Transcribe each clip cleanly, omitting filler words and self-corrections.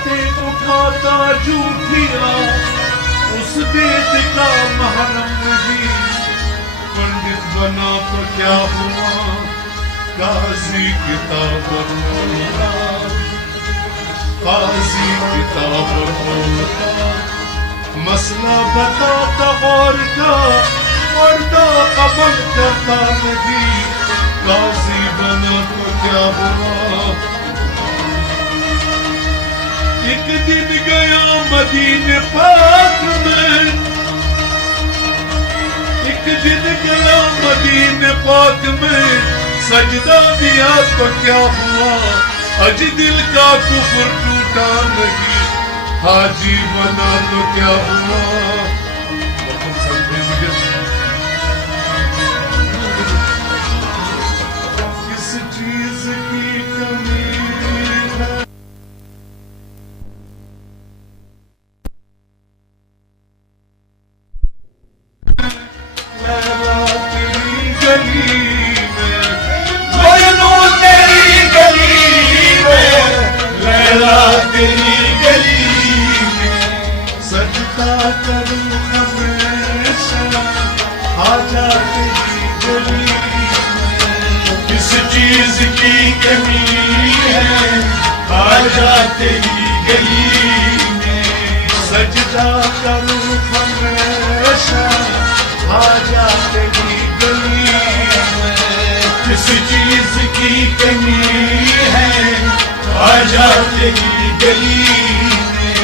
बातें उठाता झूठिया, उस वेद का महरम नहीं। पंडित बना तो क्या हुआ, काजी किताब बोलता, काजी किताब बोलता, मसला बताता और का मर्दा कबल करता नहीं। काजी बना तो क्या हुआ। एक दिन गया मदीने पाक में, एक दिन गया मदीने पाक में, सजदा दिया तो क्या हुआ। अज दिल का कुफ्र टूटा नहीं, हाजी बना तो क्या हुआ। किस चीज की कमी है। लैला तेरी गली में, मजनू तेरी गली में, लैला तेरी गली में, सजदा करूं हमेशा आजा तेरी गली में। किस चीज की कमी है, आजा तेरी गली में, सजदा करूं हमेशा आजा तेरी गली में। किस चीज की कमी है, आजा तेरी गली में,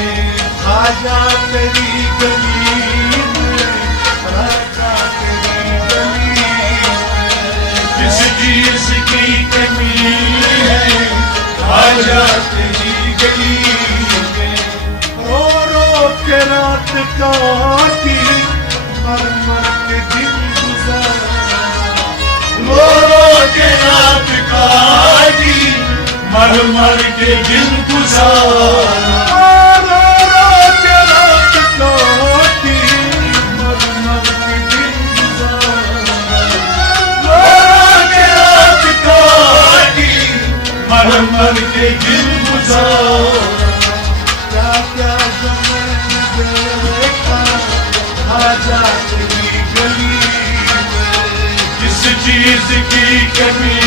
आजा तेरी गली में, आजा तेरी गली में। किस चीज की कमी है, आजा तेरी गली में। रो रो के रात काटी, मर मर के दिन गुजारा, रो रो के रात काटी, मर मर के दिन गुजारा, रो रो के रात काटी, मर मर के दिन गुजारा, रो रो के रात काटी, मर मर के दिन गुजारा। क्या क्या ज़माने देखा, आजा तेरी गली में। किस चीज की कमी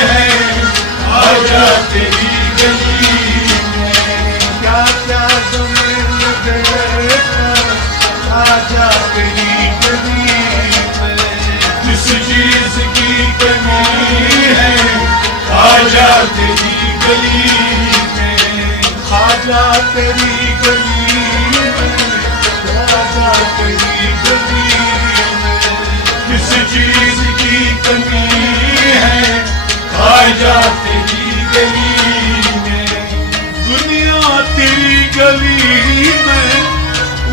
है, आजा तेरी गली में। क्या क्या ज़माने देखा, आजा तेरी गली में। किस चीज की कमी है, आजा तेरी गली में, आजा तेरी गली में, आजा तेरी गली में। किस चीज की कमी है, आजा तेरी गली में। दुनिया तेरी गली में,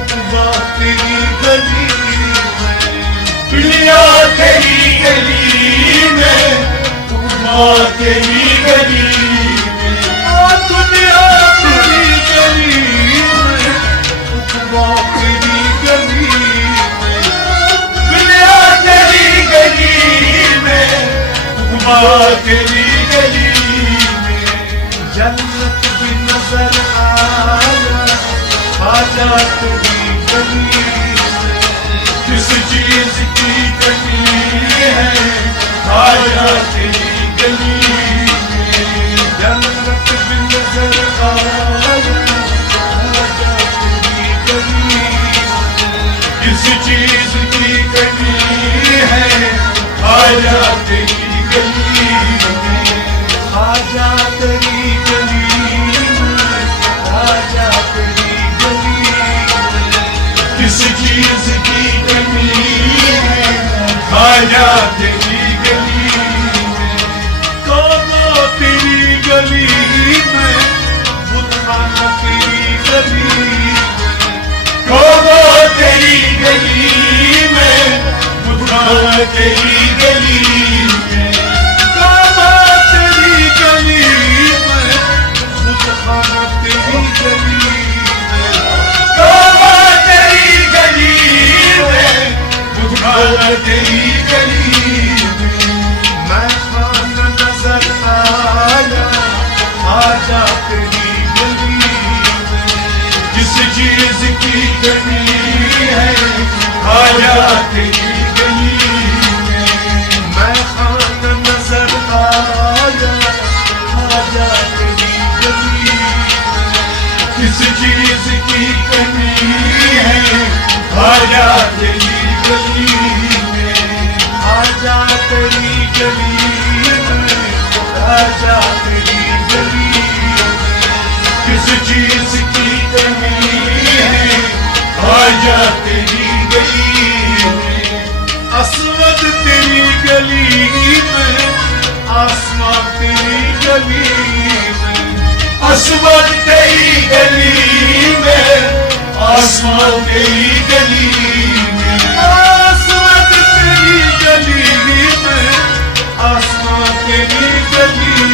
उक़बा तेरी गली में, दुनिया तेरी गली में, उक़बा तेरी गली में। दुनिया तेरी गली में, उक़बा तेरी गली में, दुनिया तेरी गली में, उक़बा तेरी गली में। जन्नत भी नजर आया, आजा तेरी गली में। किस चीज की कमी है, आजा तेरी गली में। जन्नत भी नजर आया, आजा तेरी गली में। किस चीज की कमी है, आजा तेरी गली में, आजा तेरी गली में, आजा तेरी गली में। किस चीज की कमी है, आजा तेरी गली में। काबा तेरी गली में, बुतखाना तेरी गली में, काबा तेरी गली में, बुतखाना तेरी गली में, काबा तेरी गली में, बुतखाना तेरी गली में, काबा तेरी गली में, बुतखाना तेरी गली में। मैं खाना नजर आया, आजा तेरी गली چیز کی کمی ہے آجا تیری گلی میں خانہ نظر آیا آجا تیری گلی کس چیز کی کمی ہے آجا تیری گلی آجا تیری گلی آجا تیری گلی کس چیز کی کمی ہے آجا تیری گلی اسود تیری گلی میں آسمان تیری گلی میں اسود تیری گلی میں آسمان تیری گلی میں اسود تیری گلی میں آسمان تیری گلی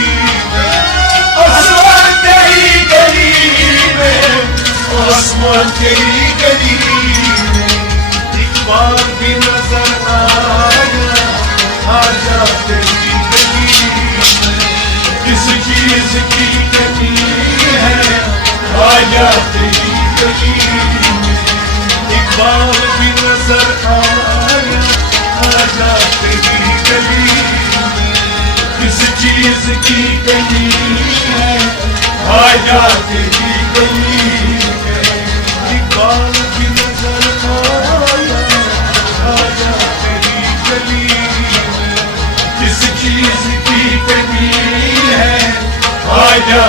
میں اسود تیری گلی میں آسمان تیری گلی میں ایک بار بھی نظر آیا آجا تیری گلی میں کس چیز کی کمی ہے آجا تیری گلی میں ایک بار بھی نظر آیا آجا تیری گلی میں کس چیز کی کمی ہے آجا تیری گلی میں ایک بار بھی نظر آیا آجا تیری گلی میں کس چیز کی کمی ہے آجا